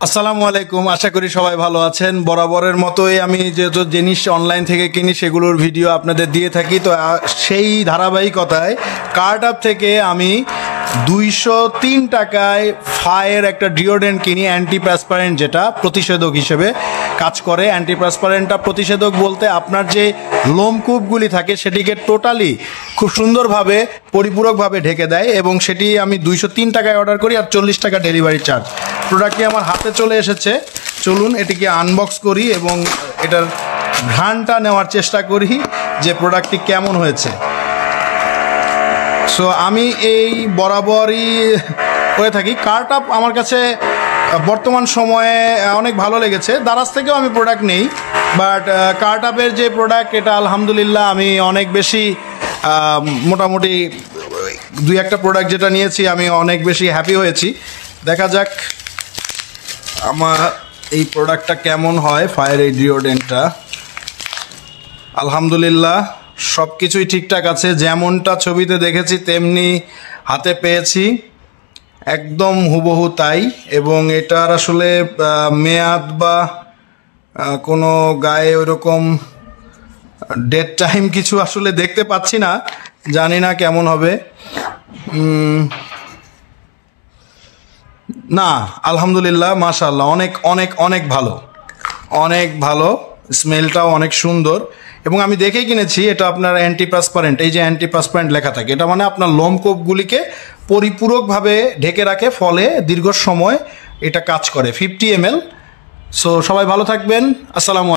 আসসালামু আলাইকুম, আশা করি সবাই ভালো আছেন। বরাবরের মতোই আমি যে জিনিস অনলাইন থেকে কিনি সেগুলোর ভিডিও আপনাদের দিয়ে থাকি। তো সেই ধারাবাহিকতায় কার্টআপ থেকে আমি 203 টাকায় ফায়ের একটা ডিওড্রেন্ট কিনি, অ্যান্টিপ্রাসপারেন্ট, যেটা প্রতিষেধক হিসেবে কাজ করে। অ্যান্টিপ্রাসপারেন্টটা প্রতিষেধক বলতে আপনার যে লোমকূপগুলি থাকে সেটিকে টোটালি খুব সুন্দরভাবে পরিপূরকভাবে ঢেকে দেয়, এবং সেটি আমি 203 টাকায় অর্ডার করি, আর 40 টাকা ডেলিভারি চার্জ। প্রোডাক্টটি আমার হাতে চলে এসেছে। চলুন এটিকে আনবক্স করি এবং এটার ঘ্রাণটা নেওয়ার চেষ্টা করি যে প্রোডাক্টটি কেমন হয়েছে। সো আমি এই বরাবরই হয়ে থাকি, কার্টআপ আমার কাছে বর্তমান সময়ে অনেক ভালো লেগেছে। দারাজ থেকেও আমি প্রোডাক্ট নেই, বাট কার্টআপের যে প্রোডাক্ট এটা আলহামদুলিল্লাহ আমি অনেক বেশি মোটামুটি দুই একটা প্রোডাক্ট যেটা নিয়েছি আমি অনেক বেশি হ্যাপি হয়েছি। দেখা যাক আমার এই প্রোডাক্টটা কেমন হয়। ফায়ার এই ডিওড্রেন্টটা আলহামদুলিল্লাহ সব কিছুই ঠিকঠাক আছে, যেমনটা ছবিতে দেখেছি তেমনি হাতে পেয়েছি, একদম হুবহু তাই। এবং এটার আসলে মেয়াদ বা কোনো গায়ে ওইরকম ডেট টাইম কিছু আসলে দেখতে পাচ্ছি না, জানি না কেমন হবে। না, আলহামদুলিল্লাহ মাশাআল্লাহ অনেক অনেক অনেক ভালো, অনেক ভালো। স্মেলটাও অনেক সুন্দর, এবং আমি দেখেই কিনেছি। এটা আপনার অ্যান্টিপ্রাসপারেন্ট, এই যে অ্যান্টিপ্রাসপারেন্ট লেখা থাকে, এটা মানে আপনার লোমকূপগুলিকে পরিপূরকভাবে ঢেকে রাখে, ফলে দীর্ঘ সময় এটা কাজ করে। 50 ml। সো সবাই ভালো থাকবেন। আসসালামু